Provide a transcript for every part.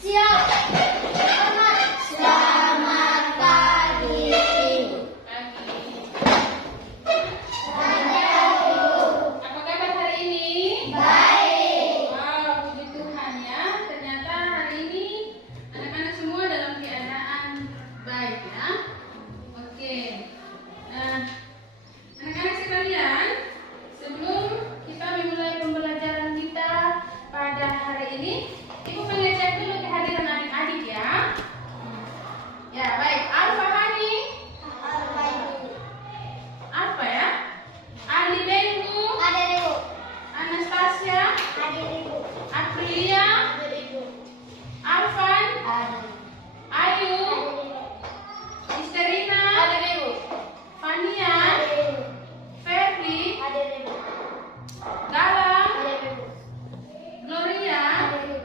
Siap. Selamat pagi, Ibu. Apa kabar hari ini? Baik. Wow, puji Tuhan ya. Ternyata hari ini anak-anak semua dalam keadaan baik ya. Oke. Nah, anak-anak sekalian, sebelum kita memulai pembelajaran kita pada hari ini, Ibu pengen cek dulu kehadiran adik-adik ya. Ya, baik. Alfa Hani. Alfa ya. Ali Bengu. Ada Ibu. Anastasia. Ada Ibu. Aprilia. Ada Ibu. Arfan. Ada. Ayu. Ada Ibu. Isterina. Ada Ibu. Fania. Ada Ibu. Ferdi. Ada Ibu. Galang. Ada Ibu. Gloria. Ada Ibu.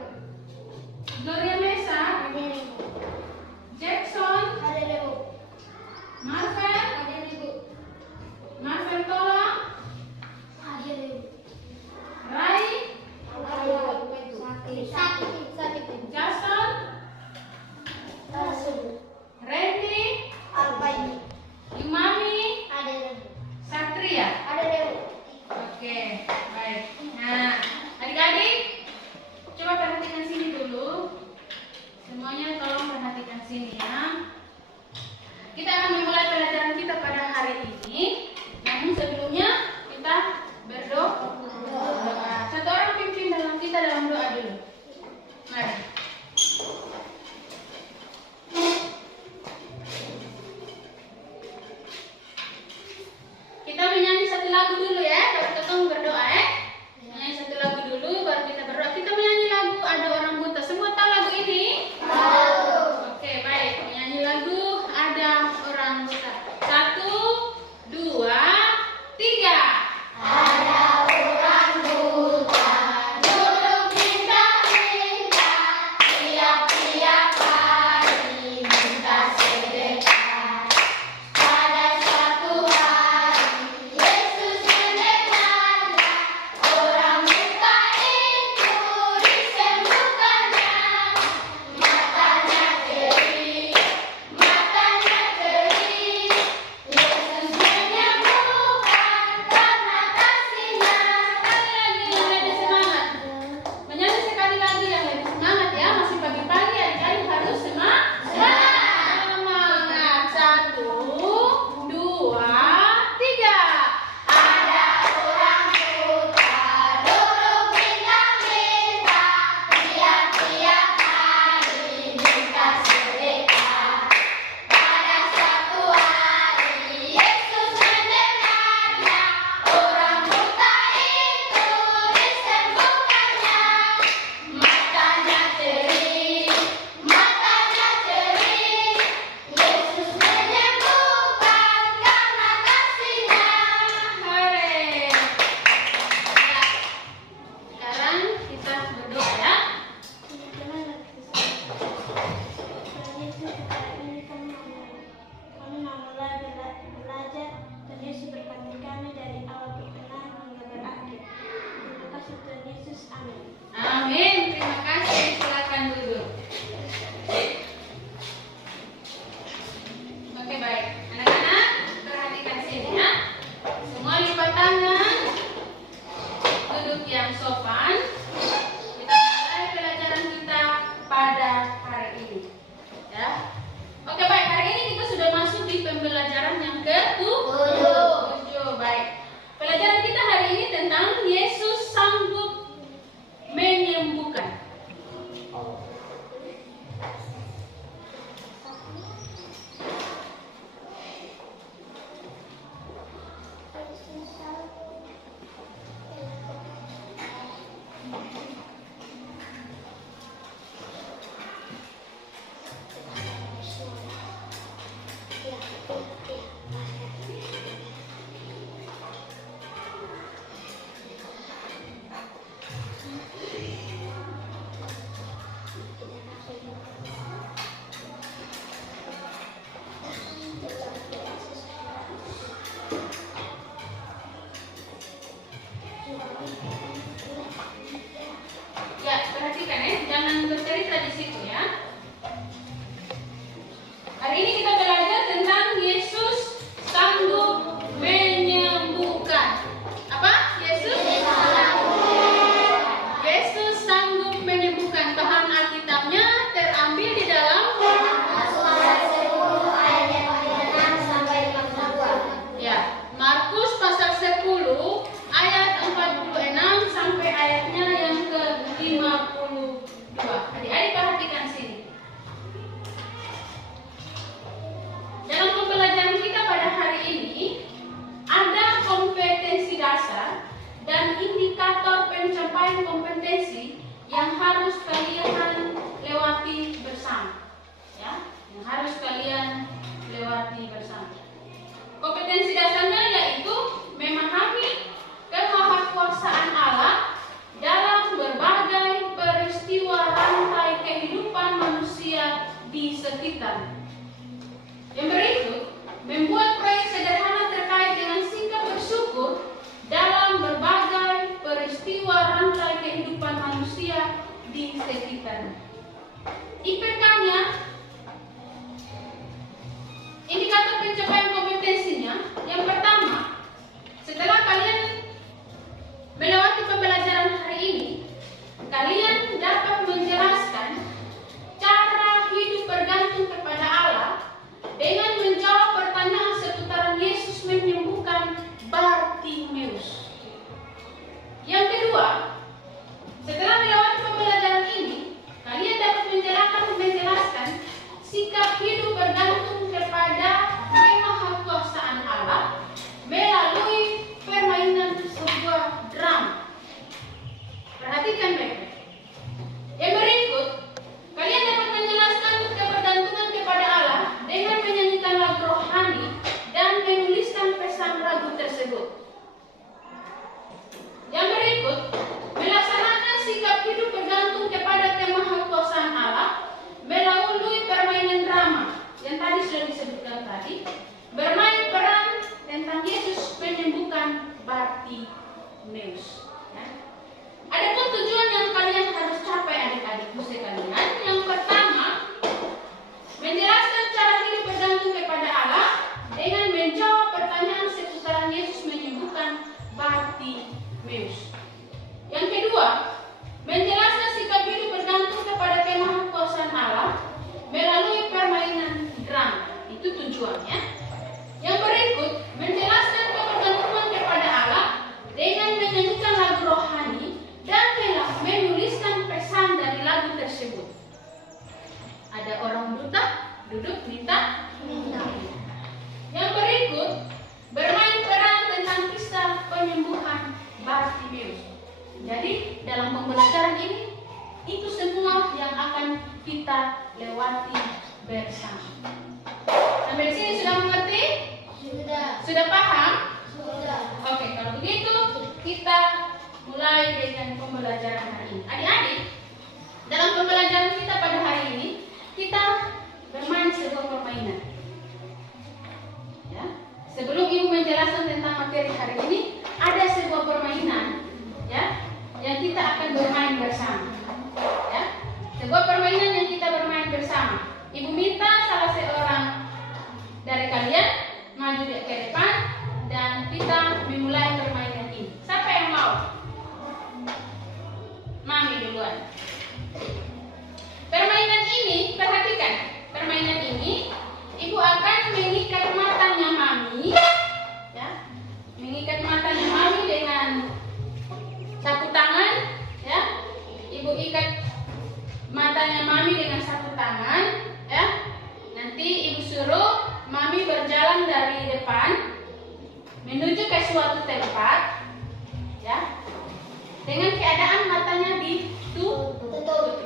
Gloria Mesa. Ada Ibu. Jackson. Ada Ibu. Marvel. Ada Ibu. Marvel Tola. Ada Ibu. Rai. Sakit. Jason. Randy. Yumami. Satria. Oke, baik. Nah, adik-adik, coba perhatikan sini dulu. Semuanya tolong perhatikan sini ya. Kita akan memulai pelajaran kita pada hari ini. Namun sebelumnya kita berdoa. Satu orang pimpin dalam kita dalam doa dulu. Mari. Kita menyanyi satu lagu dulu ya, baru ketemu berdoa ya. Menyanyi satu lagu dulu, baru kita berdoa. Kita menyanyi lagu Ada Orang Buta. Semua tahu lagu ini? Oke, baik. Menyanyi lagu kita. Yang berikut, membuat proyek sederhana terkait dengan sikap bersyukur dalam berbagai peristiwa rantai kehidupan manusia di sekitarnya. IPK-nya, indikator pencapaian kompetensinya, yang pertama, setelah kalian melewati pembelajaran hari ini, kalian dapat menjelaskan cara hidup bergantung kepada Allah dengan menjawab pertanyaan seputaran Yesus menyembuhkan Bartimeus. Yang kedua, setelah melewati pembelajaran ini, kalian dapat menjelaskan sikap hidup bergantung kepada kemahakuasaan Allah melalui permainan sebuah drama. Perhatikan baik-baik. Yang berikut, kalian dapat menjelaskan kebergantungan kepada Allah dengan menyanyikan lagu rohani dan menuliskan pesan lagu tersebut. Yang berikut, melaksanakan sikap hidup bergantung kepada kemahakuasaan Allah melalui permainan drama yang tadi sudah disebutkan tadi, bermain peran tentang Yesus menyembuhkan Bartimeus. Ya. Adapun tujuan yang kalian harus capai adik-adik sekalian, yang pertama, menjelaskan cara hidup bergantung kepada Allah dengan menjawab pertanyaan seputaran Yesus menyembuhkan Bartimeus. Yang kedua, menjelaskan sikap hidup bergantung kepada kemahakuasaan Allah melalui permainan drama. Itu tujuannya. Yang berikut, menjelaskan kebergantungan kepada Allah dengan menyanyikan lagu rohani dan menuliskan pesan dari lagu tersebut. Ada orang buta duduk minta. Yang berikut, bermain peran tentang kisah penyembuhan Bartimeus. Jadi dalam pembelajaran ini, itu semua yang akan kita lewati bersama. Sampai di sini sudah mengerti? Sudah. Sudah paham? Sudah. Oke, kalau begitu kita mulai dengan pembelajaran hari ini. Adik-adik, dalam pembelajaran kita pada hari ini, kita bermain sebuah permainan. Ya. Sebelum Ibu menjelaskan tentang materi hari ini, ada sebuah permainan, ya, yang kita akan bermain bersama. Ya. Sebuah permainan yang kita bermain bersama. Ibu minta salah seorang dari kalian maju ke depan dan kita memulai permainan ini. Siapa yang mau? Mami duluan. Permainan ini, perhatikan. Permainan ini, Ibu akan mengikat matanya Mami, ya, mengikat matanya Mami dengan sapu tangan, ya. Ibu ikat matanya Mami dengan sapu tangan, ya. Nanti Ibu suruh Mami berjalan dari depan menuju ke suatu tempat, ya, dengan keadaan matanya ditutup,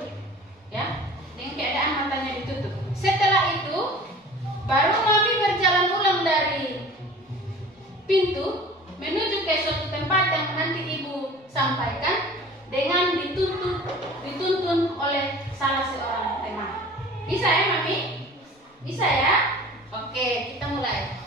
ya, dengan keadaan matanya ditutup. Setelah itu, baru Mami berjalan ulang dari pintu menuju ke suatu tempat yang nanti Ibu sampaikan dengan dituntun oleh salah seorang teman. Bisa ya, Mami? Bisa ya? Oke, kita mulai.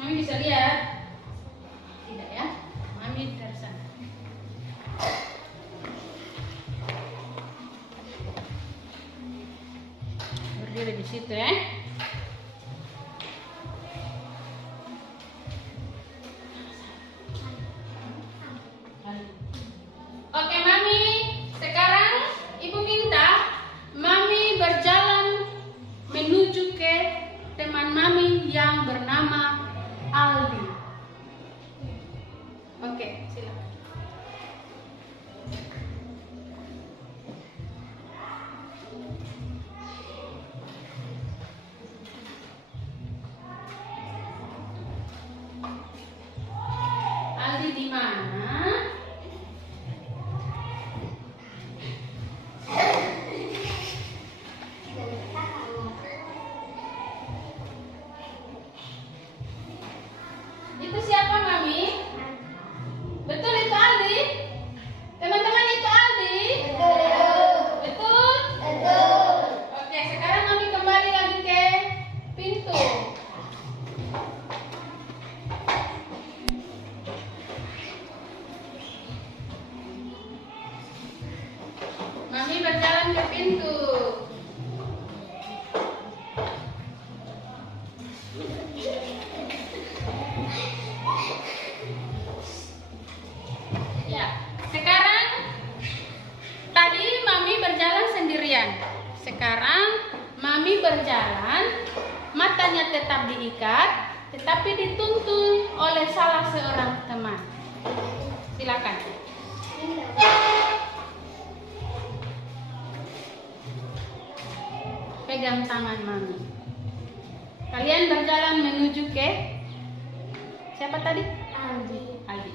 Mami bisa lihat? Tidak ya? Mami dari sana. Berdiri di situ ya. Oke Mami, sekarang Ibu minta Mami berjalan menuju ke teman Mami yang bernama Aldi. Oke, silakan. sekarang Mami berjalan, matanya tetap diikat, tetapi dituntun oleh salah seorang teman. Silakan. Pegang tangan Mami. Kalian berjalan menuju ke siapa tadi? Aldi. Aldi.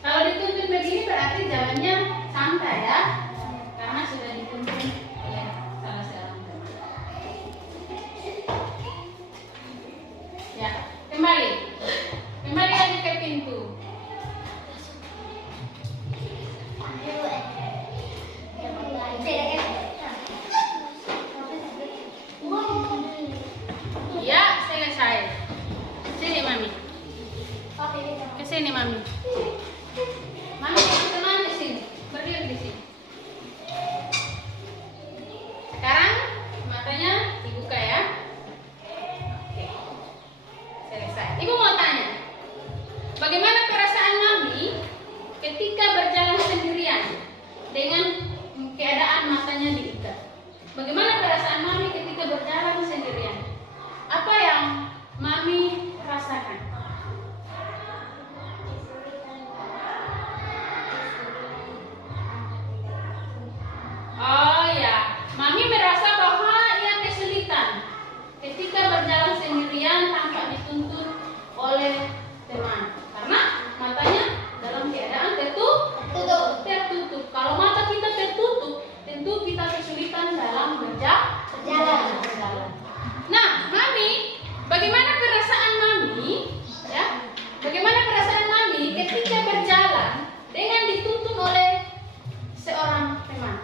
Kalau dituntun begini berarti jalannya santai ya, karena sudah dituntun oleh salah seorang teman. Ya, kembali lagi ke pintu. Ya, selesai. Sini Mami. Ke sini Mami. Mami teman di sini. Berdiri di sini. Sekarang matanya dibuka ya. Oke. Selesai. Ibu mau tanya. Bagaimana perasaan Mami ketika berjalan sendirian dengan keadaan matanya diikat? Bagaimana perasaan Mami ketika berjalan sendirian? Apa yang Mami rasakan? Oh ya, Mami merasa bahwa ia kesulitan ketika berjalan sendirian tanpa dituntun oleh teman, karena matanya dalam keadaan tertutup. Kalau mata kita tertutup, tentu kita kesulitan dalam berjalan. Nah, Mami, bagaimana perasaan Mami? Ya, bagaimana perasaan Mami ketika berjalan dengan dituntun oleh seorang teman?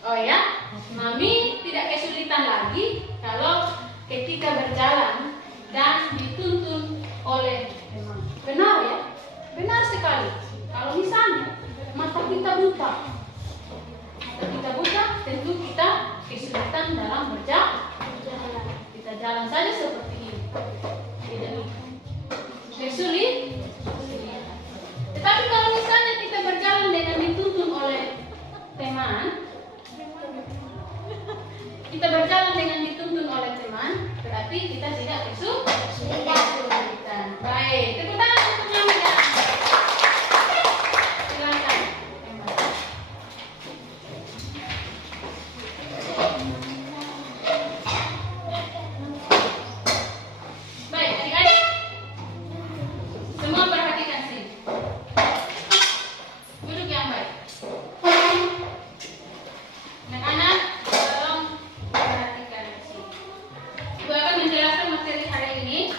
Oh ya, Mami tidak kesulitan lagi kalau ketika berjalan dan dituntun oleh teman. Benar ya? Benar sekali. Kalau misalnya mata kita buta, tentu kita kesulitan dalam berjalan. Kita jalan saja seperti ini. Tidak kesulitan. Tetapi kalau misalnya kita berjalan dengan dituntun oleh teman, berarti kita tidak kesulitan. Baik, tepuk tangan untuk Mami ya. Silakan. Baik, adik-adik, semua perhatikan sini. Duduk yang baik. Anak-anak, tolong perhatikan di sini. Ibu akan menjelaskan materi hari ini.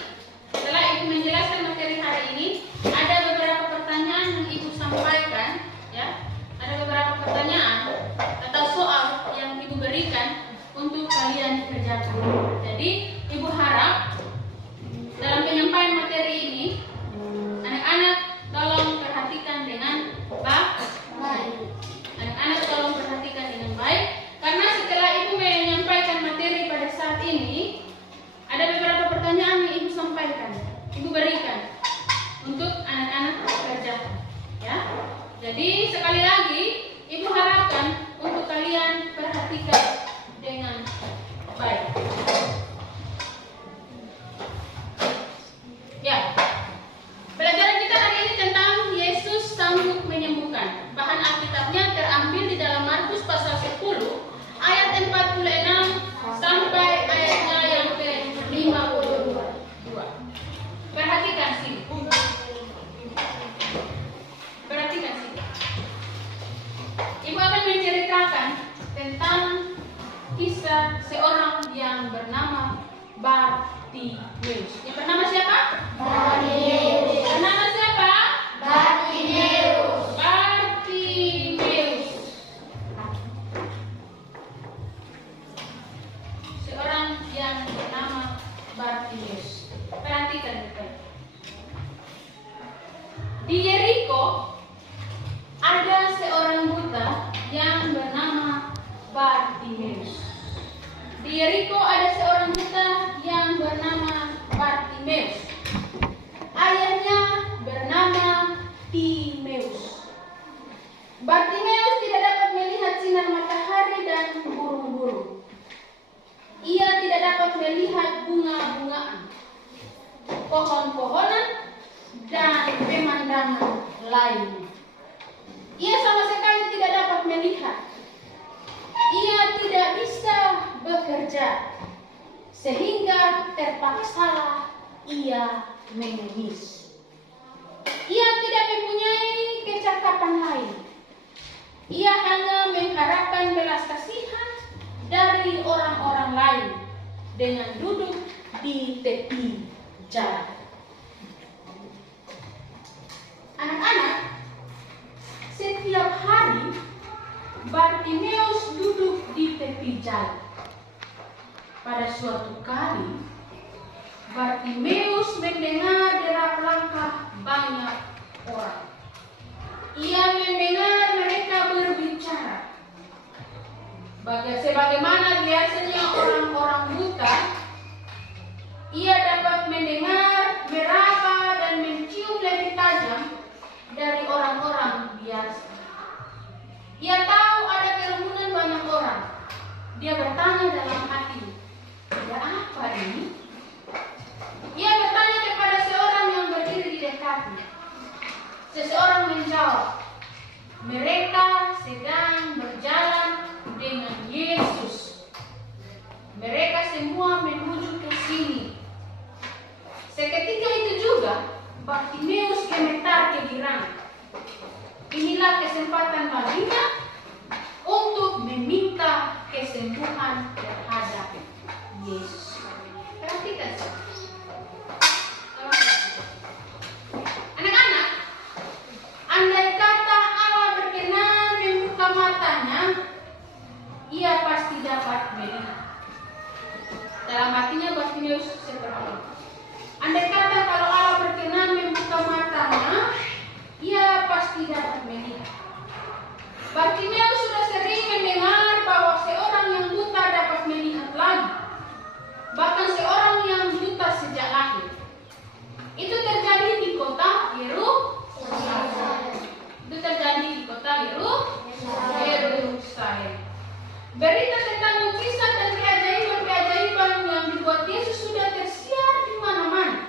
Setelah Ibu menjelaskan materi hari ini, ada beberapa pertanyaan yang Ibu sampaikan, ya. Ada beberapa pertanyaan atau soal yang Ibu berikan untuk kalian kerjakan. Jadi, Ibu harap dalam penyampaian materi ini, anak-anak tolong perhatikan dengan baik. Anak-anak tolong perhatikan dengan baik, karena setelah Ibu menyampaikan materi pada saat ini, ada beberapa pertanyaan yang Ibu sampaikan, Ibu berikan untuk anak-anak kerjakan, ya. Jadi sekali lagi, Ibu harapkan untuk kalian perhatikan dengan baik. Ya, pelajaran kita hari ini tentang Yesus sanggup menyembuhkan. Bahan Alkitabnya terambil di dalam Markus pasal 10 ayat 46 sampai ayatnya yang ke-52. Perhatikan sini. Perhatikan sini. Ibu akan menceritakan tentang kisah seorang yang bernama Bartimeus. Yang bernama siapa? Bartimeus. Bernama siapa? Bartimeus. Bartimeus. Seorang yang bernama Bartimeus. Perhatikan baik. Di Yeriko ada seorang buta yang bernama Bartimeus. Di Yeriko ada seorang buta yang bernama Bartimeus. Ayahnya bernama Timeus. Bartimeus tidak dapat melihat saja, sehingga terpaksalah ia menangis. Ia tidak mempunyai kecakapan lain. Ia hanya mengharapkan belas kasihan dari orang-orang lain dengan duduk di tepi jalan. Anak-anak, setiap hari Bartimeus duduk di tepi jalan. Pada suatu kali, Bartimeus mendengar derap langkah banyak orang. Ia mendengar mereka berbicara. Sebagaimana biasanya orang-orang buta, ia dapat mendengar, meraba, dan mencium lebih tajam dari orang-orang biasa. Ia tahu ada kerumunan banyak orang. Dia bertanya dalam hati, ada apa ini? Ia bertanya kepada seorang yang berdiri di dekatnya. Seseorang menjawab, mereka sedang berjalan dengan Yesus. Mereka semua menuju ke sini. Seketika itu juga Bartimeus gemetar kegirangan. Inilah kesempatan baginya untuk meminta kesembuhan terhadap Yesus. Perhatikan saja. Anak-anak, andai kata Allah berkenan membuka matanya, ia pasti dapat melihat. Dalam hatinya Bartimeus seperti itu. Andai kata kalau Allah berkenan membuka matanya, ia pasti dapat melihat. Bartimeus sudah sering mendengar bahwa seorang yang buta dapat melihat lagi. Bahkan seorang yang buta sejak lahir. Itu terjadi di kota Yerusalem. Berita tentang mukjizat dan keajaiban-keajaiban yang dibuat Yesus sudah tersiar di mana-mana.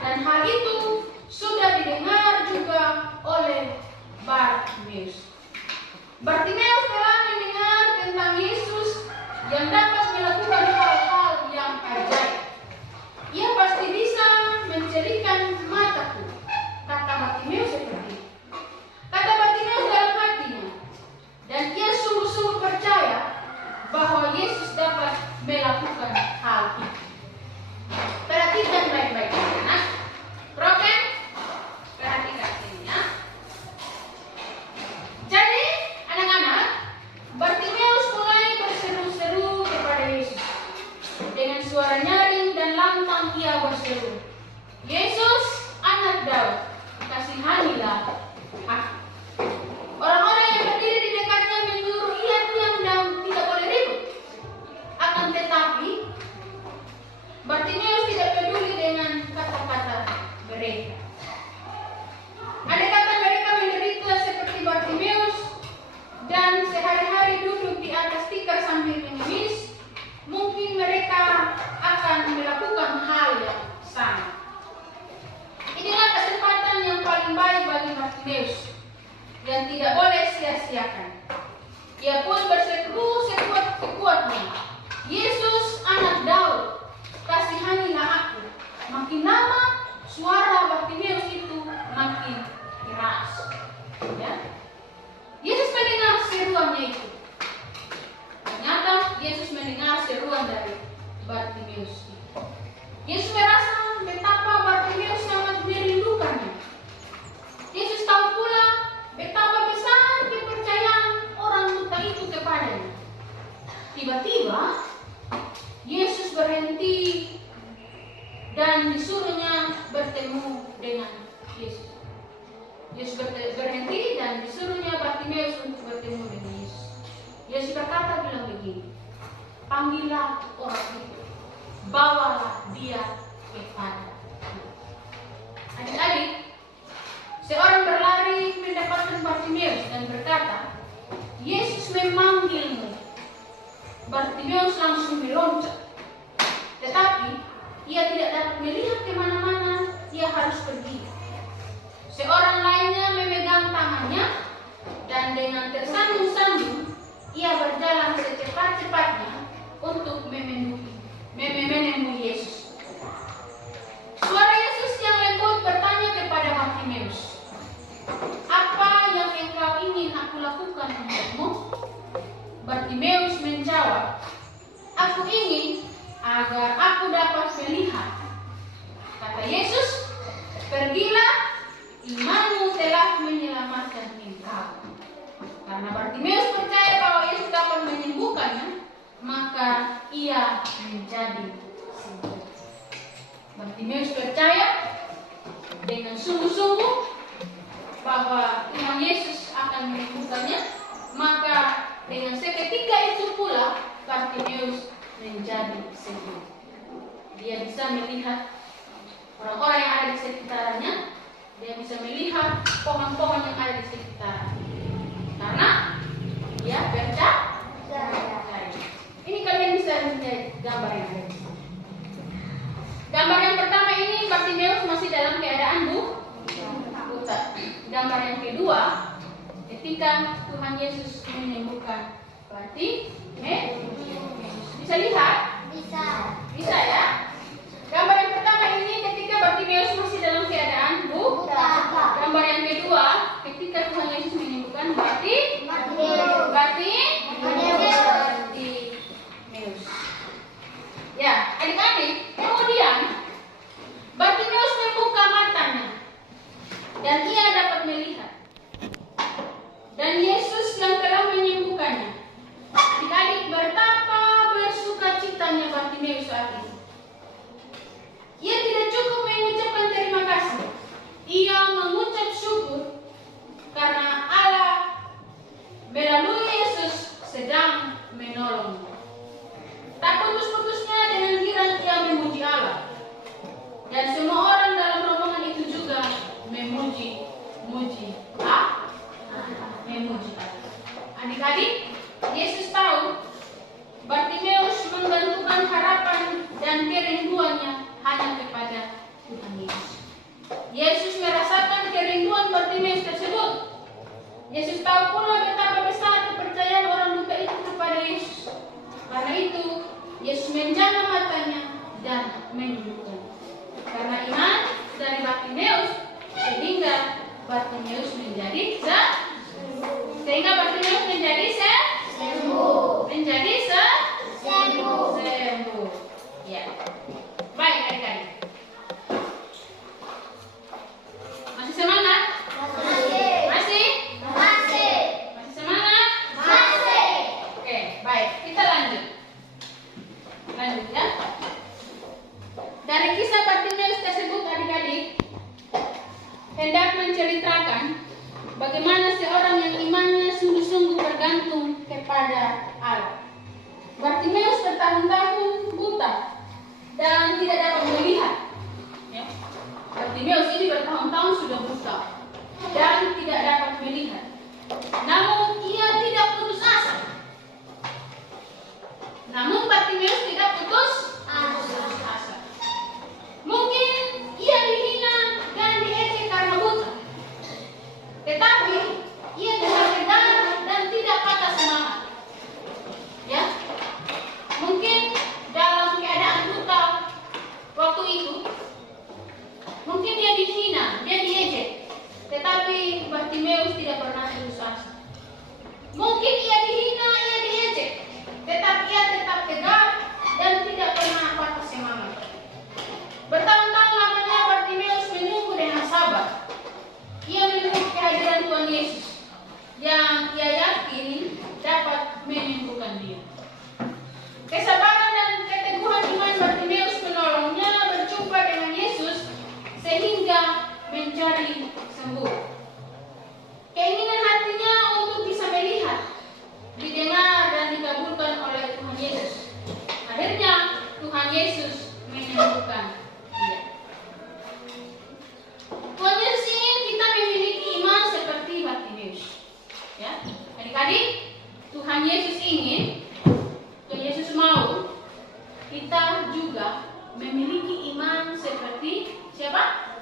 Dan hal itu sudah didengar juga oleh Bartimeus. Bartimeus telah mendengar tentang Yesus yang dapat melakukan hal-hal yang ajaib. Ia pasti bisa menceritakan mataku, kata Bartimeus seperti itu. Kata Bartimeus dalam hatinya, dan ia sungguh-sungguh percaya bahwa Yesus dapat melakukan hal itu. Perhatikan baik-baik, anak. Roken, perhatikan sini ya. Jadi, anak-anak, Bartimeus mulai berseru-seru kepada Yesus. Dengan suara nyaring dan lantang ia berseru, Yesus, anak Daud, kasihanilah aku. Orang-orang yang berdiri di dekatnya menyuruh ia diam dan tidak boleh ribut. Akan tetapi, Bartimeus tidak peduli dengan kata-kata mereka. Andai kata mereka menderita seperti Bartimeus dan sehari-hari duduk di atas tikar sambil menangis, mungkin mereka akan melakukan hal yang sama. Inilah kesempatan yang paling baik bagi Bartimeus yang tidak boleh sia-siakan. Ia pun berseru sekuat-kuatnya, Yesus, anak Daud, kasihanilah aku. Makin lama suara Bartimeus itu makin keras. Ya. Yesus mendengar seruannya itu. Ternyata Yesus mendengar seruan dari Bartimeus. Yesus merasa betapa Bartimeus sangat merindukannya. Yesus tahu pula betapa besar kepercayaan orang buta itu kepadanya. Tiba-tiba Yesus berhenti dan disuruhnya bertemu dengan Yesus. Yesus berhenti dan disuruhnya Bartimeus untuk bertemu dengan Yesus. Yesus berkata bilang begini, panggillah orang itu, bawalah dia kepada. Adik-adik, seorang berlari mendapatkan Bartimeus dan berkata, Yesus memanggilmu. Bartimeus langsung meloncat. Tetapi ia tidak dapat melihat kemana-mana, ia harus pergi. Seorang lainnya memegang tangannya dan dengan tersanjung-sanjung ia berjalan secepat-cepatnya untuk Bartimeus menjawab, "Aku ingin agar aku dapat melihat." Kata Yesus, "Pergilah, imanmu telah menyelamatkan engkau." Karena Bartimeus percaya bahwa Yesus dapat menyembuhkannya, maka ia menjadi sembuh. Bartimeus percaya dengan sungguh-sungguh bahwa Tuhan Yesus akan menyembuhkannya, maka dengan seketika itu pula Bartimeus menjadi sembuh. Dia bisa melihat orang-orang yang ada di sekitarnya, dia bisa melihat pohon-pohon yang ada di sekitarnya, karena dia percaya. Ini kalian bisa melihat gambar yang ada. Gambar yang pertama ini Bartimeus masih dalam keadaan buta. Gambar yang kedua, ketika Tuhan Yesus menyembuhkan Bartimeus. Bisa lihat? Bisa ya? Gambar yang pertama ini ketika Bartimeus masih dalam keadaan buta. Gambar yang kedua, ketika Tuhan Yesus menyembuhkan Bartimeus. Ya, adik-adik, kemudian Bartimeus membuka matanya dan ia dapat melihat. Dan Yesus yang telah menyembuhkannya. Adik-adik, betapa bersukacitanya Bartimeus saat itu. Ia tidak cukup mengucapkan terima kasih. Ia mengucap syukur karena Allah melalui Yesus sedang menolongnya. Tak putus-putusnya dengan giran ia memuji Allah. Dan semua orang dalam rombongan itu juga memuji Allah. Adik-adik, Yesus tahu Bartimeus menggantungkan harapan dan kerinduannya hanya kepada Tuhan Yesus. Yesus merasakan kerinduan Bartimeus tersebut. Yesus tahu pula betapa besar kepercayaan orang buta itu kepada Yesus. Karena itu, Yesus menjamah matanya dan menyembuhkan. Karena iman dari Bartimeus, sehingga Bartimeus menjadi sembuh. Ya. Baik, adik-adik. Masih semangat? Masih semangat? Oke, baik. Kita lanjut ya. Dari kisah Bartimeus tersebut, adik-adik, hendak menceritakan bagaimana seorang yang imannya sungguh-sungguh bergantung kepada Allah. Bartimeus bertahun-tahun buta dan tidak dapat melihat. Ya. Bartimeus ini bertahun-tahun sudah buta dan tidak dapat melihat. Namun ia tidak putus asa. Namun Bartimeus tidak putus asa. Mungkin ia dihina dan diejek karena buta. Tetapi ia tidak tegar dan tidak patah semangat. Ya. Mungkin dalam keadaan buta waktu itu, mungkin dia dihina, dia diejek. Tetapi Bartimeus tidak pernah putus asa. Mungkin ia dihina, ia diejek, tetapi ia tetap tegar dan tidak pernah patah semangat. Bertahun-tahun lamanya Bartimeus menunggu dengan sabar. Ia menunggu kehadiran Tuhan Yesus yang ia yakin dapat menyembuhkan dia. Kesabaran dan keteguhan iman Bartimeus menolongnya berjumpa dengan Yesus sehingga menjadi sembuh. Keinginan hatinya untuk bisa melihat didengar dan dikabulkan oleh Tuhan Yesus. Akhirnya Tuhan Yesus menyembuhkan dia. Tuhan Yesus ingin kita memiliki iman seperti Bartimeus. Ya, adik-adik, Tuhan Yesus mau kita juga memiliki iman seperti siapa?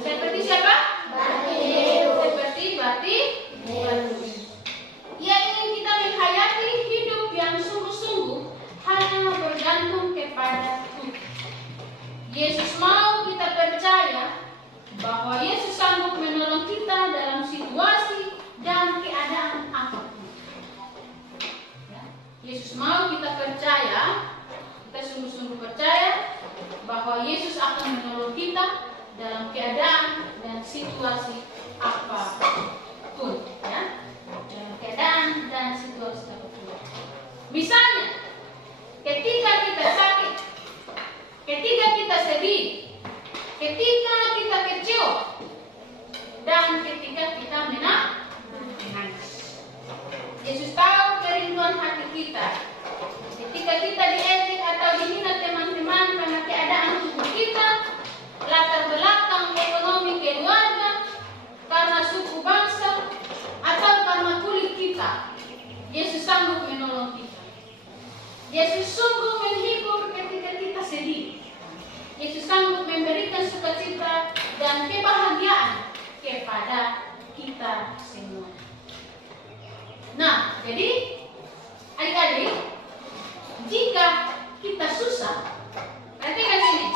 Seperti siapa? Seperti Bartimeus. Ia ingin kita menghayati hidup yang sungguh-sungguh hanya bergantung kepada Tuhan. Yesus mau kita percaya bahwa Yesus sanggup menolong kita dalam situasi dan keadaan apapun. Ya. Yesus mau kita percaya, kita sungguh-sungguh percaya bahwa Yesus akan menolong kita dalam keadaan dan situasi apapun, ya. Dalam keadaan dan situasi apapun. Misalnya, ketika kita sakit, ketika kita sedih, ketika kita kecewa, dan ketika kita menangis. Yesus tahu kerinduan hati kita. Ketika kita diejek atau dihina teman-teman karena keadaan tubuh kita, latar belakang ekonomi keluarga, karena suku bangsa, atau karena kulit kita, Yesus sanggup menolong kita. Yesus sungguh menghibur ketika kita sedih. Yesus sanggup memberikan sukacita dan kebahagiaan kepada kita semua. Nah, jadi adik-adik, jika kita susah, perhatikan sini.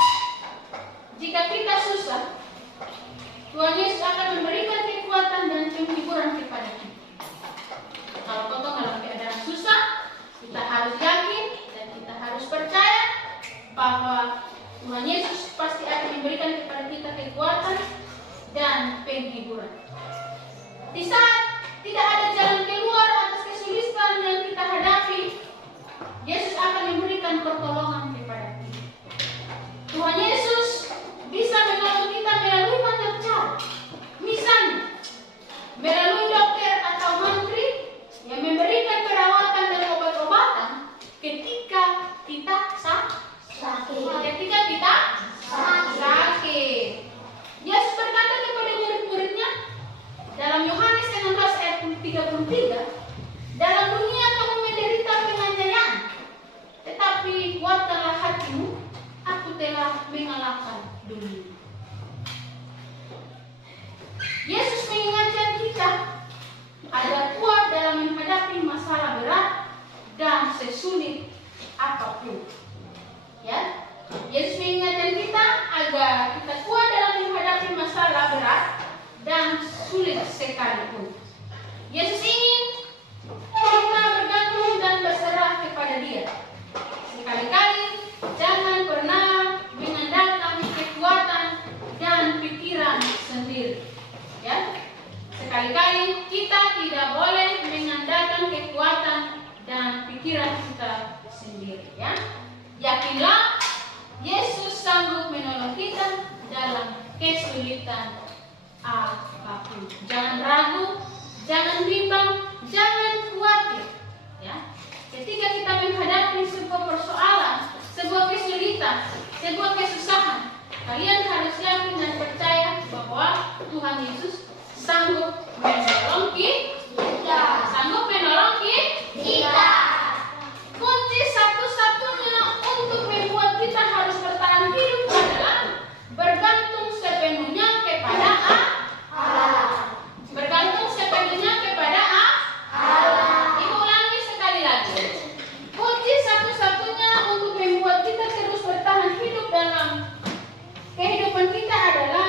Jika kita susah, Tuhan Yesus akan memberikan kekuatan dan penghiburan kepada kita. Kalau potong dalam keadaan susah, kita harus yakin dan kita harus percaya bahwa Tuhan Yesus pasti akan memberikan kepada kita kekuatan dan penghiburan. Di saat tidak ada jalan keluar atas kesulitan yang kita hadapi, Yesus akan memberikan pertolongan kepada kita. Tuhan Yesus bisa menolong kita melalui banyak cara. Misalnya, melalui dokter atau mantri yang memberikan perawatan dan obat-obatan ketika kita sakit. Ketika kita sakit. Yesus berkata kepada murid-muridnya dalam Yohanes 16 ayat 33, dalam dunia kamu menderita penganiayaan, tetapi kuatkanlah hatimu, aku telah mengalahkan dunia. Yesus mengingatkan kita agar kuat dalam menghadapi masalah berat dan sesulit apapun. Ya, Yesus mengingatkan kita agar kita kuat dalam menghadapi masalah berat dan sulit sekalipun. Yesus ingin kita bergantung dan berserah kepada Dia. Sekali-kali jangan pernah mengandalkan kekuatan dan pikiran sendiri. Ya, sekali-kali kita tidak boleh mengandalkan kekuatan dan pikiran kita sendiri. Ya, yakinlah Yesus sanggup menolong kita dalam kesulitan apapun. Jangan ragu, jangan bimbang, jangan khawatir. Ya, ketika kita menghadapi sebuah persoalan, sebuah kesulitan, sebuah kesusahan, kalian harus yakin dan percaya bahwa Tuhan Yesus sanggup menolong kita. Sanggup menolong kita. Kunci satu-satunya untuk membuat kita harus bertahan hidup adalah bergantung sepenuhnya kepada Allah. Bergantung sepenuhnya kepada Allah. Ibu ulangi sekali lagi. Kunci satu-satunya untuk membuat kita terus bertahan hidup dalam kehidupan kita adalah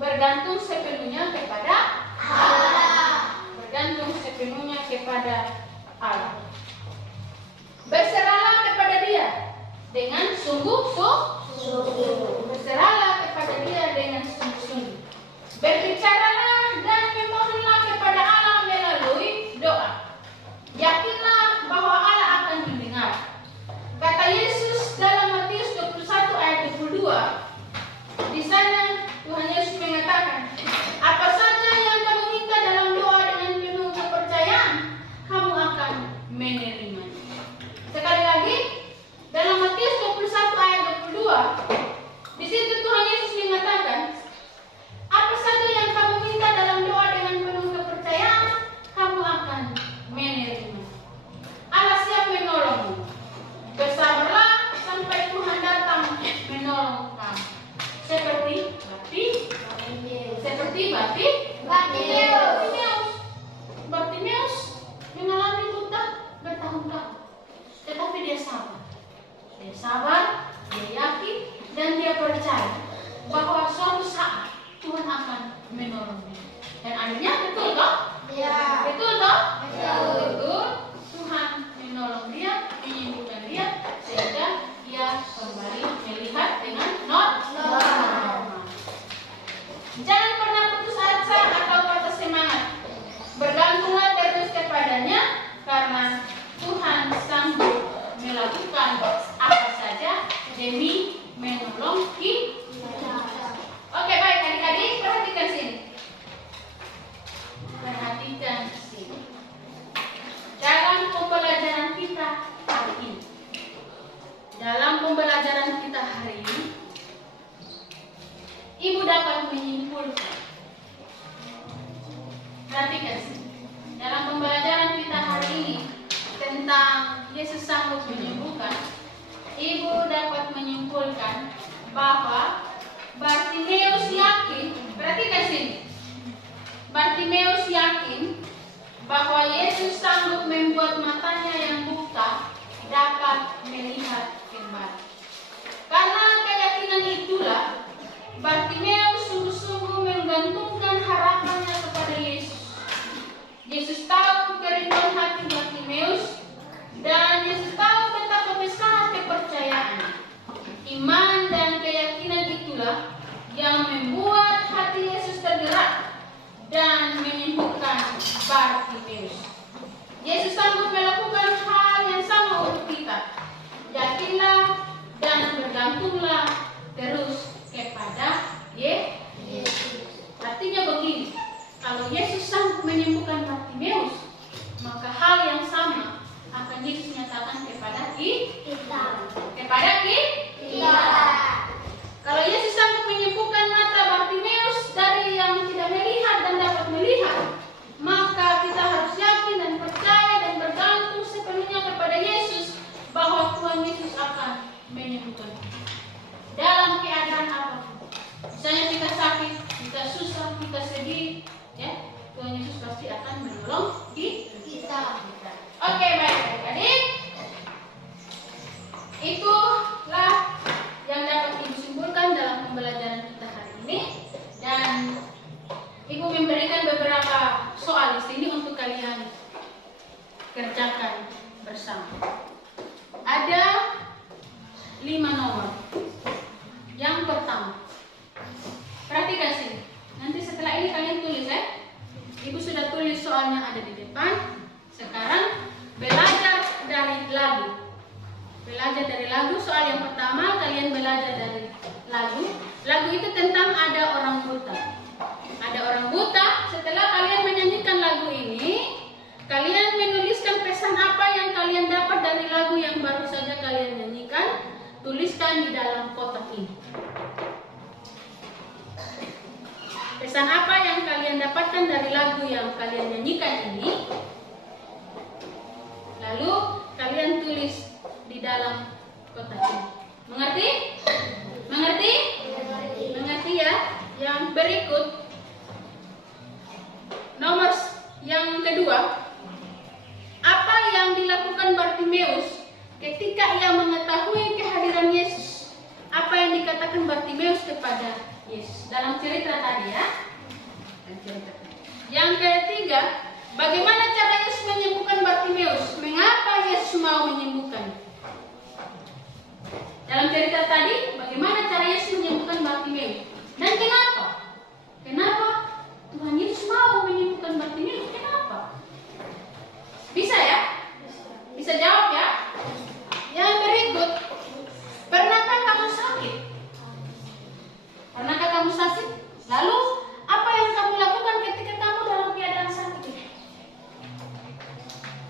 bergantung sepenuhnya kepada Allah. Bergantung sepenuhnya kepada Allah. Berserahlah kepada Dia dengan sungguh-sungguh. Berserahlah kepada Dia dengan sungguh-sungguh. Berbicaralah dan memohonlah kepada Allah melalui doa. Yakinlah bahwa Allah akan mendengar. Kata Yesus dalam Matius 21 ayat 22. Di sana Tuhan Yesus mengatakan, apa saja yang kamu minta dalam doa dengan penuh kepercayaan, kamu akan menerimanya. Sekali lagi, dalam Matius 21 ayat 22, di situ Tuhan Yesus mengatakan, apa saja yang kamu minta dalam doa dengan penuh kepercayaan, kamu akan menerima. Allah siap menolongmu. Bersabarlah sampai Tuhan datang menolong kamu. Seperti Bartimeus mengalami buta bertahun-tahun. Yesus sanggup menyembuhkan, ibu dapat menyimpulkan bahwa Bartimeus yakin, perhatikan sini. Bartimeus yakin bahwa Yesus sanggup membuat matanya yang buta dapat melihat kembali. Karena keyakinan itulah Bartimeus sungguh-sungguh menggantungkan harapannya kepada Yesus. Yesus tahu kerinduan hati Bartimeus dan Yesus tahu betapa besar kepercayaannya. Iman dan keyakinan itulah yang membuat hati Yesus tergerak dan menyembuhkan Bartimeus. Yesus sanggup melakukan hal yang sama untuk kita. Yakinlah dan bergantunglah terus kepada Yesus. Artinya begini, kalau Yesus sanggup menyembuhkan Bartimeus, maka hal yang sama akan Yesus nyatakan kepada kita. Kepada kita. Kalau Yesus sanggup menyembuhkan mata Bartimeus dari yang tidak melihat dan dapat melihat, maka kita harus yakin dan percaya dan bergantung sepenuhnya kepada Yesus bahwa Tuhan Yesus akan menyembuhkan kita. Dalam keadaan apapun, misalnya kita sakit, kita susah, kita sedih, ya, Tuhan Yesus pasti akan menolong kita. Oke, baik adik. Itulah yang dapat Ibu simpulkan dalam pembelajaran kita hari ini, dan Ibu memberikan beberapa soal di sini untuk kalian kerjakan bersama. Ada 5 nomor. Yang pertama, perhatikan sini. Nanti setelah ini kalian tulis ya. Ibu sudah tulis soalnya ada di depan. Sekarang belajar dari lagu. Belajar dari lagu. Soal yang pertama kalian belajar dari lagu. Lagu itu tentang ada orang buta. Ada orang buta. Setelah kalian menyanyikan lagu ini, kalian menuliskan pesan apa yang kalian dapat dari lagu yang baru saja kalian nyanyikan. Tuliskan di dalam kotak ini. Pesan apa yang kalian dapatkan dari lagu yang kalian nyanyikan ini, lalu kalian tulis di dalam kotak ini. Mengerti? Mengerti? Mengerti ya? Yang berikut, nomor yang kedua, apa yang dilakukan Bartimeus ketika ia mengetahui kehadiran Yesus? Apa yang dikatakan Bartimeus kepada Yesus dalam cerita tadi ya? Yang ketiga, bagaimana cara Yesus menyembuhkan Bartimeus? Mengapa Yesus mau menyembuhkan? Dalam cerita tadi, bagaimana cara Yesus menyembuhkan Bartimeus? Dan kenapa? Kenapa Tuhan Yesus mau menyembuhkan Bartimeus? Kenapa? Bisa ya? Bisa jawab ya? Yang berikut, pernahkah kamu sakit? Pernahkah kamu sakit? Lalu, apa yang kamu lakukan ketika kamu dalam keadaan sakit?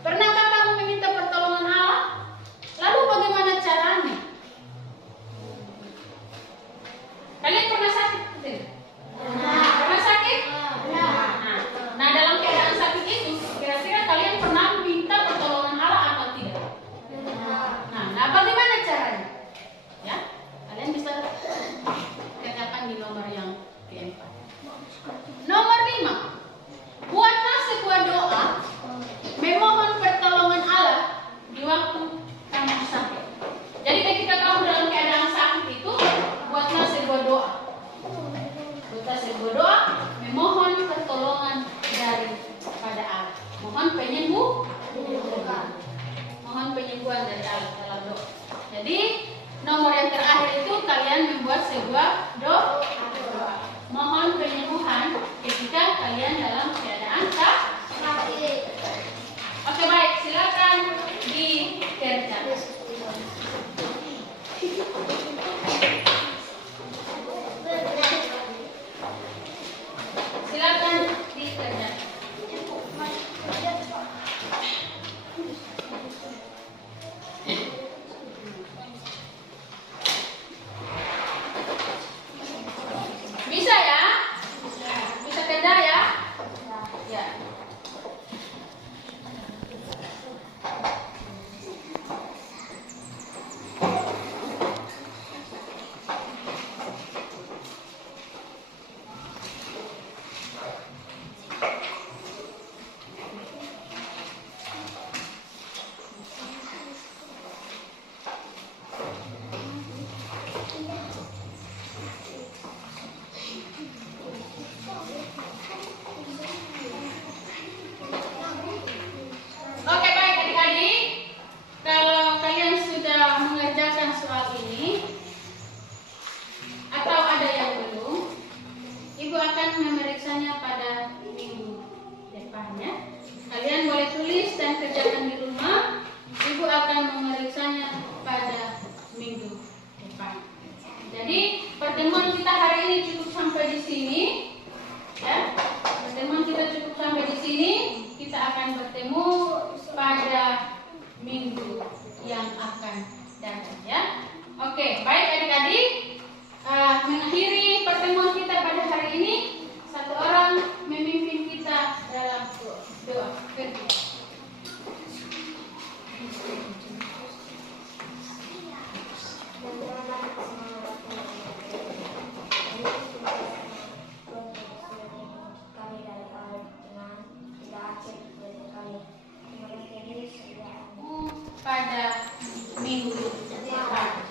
Pernahkah kamu meminta pertolongan Allah? Lalu bagaimana caranya? pada minggu depan.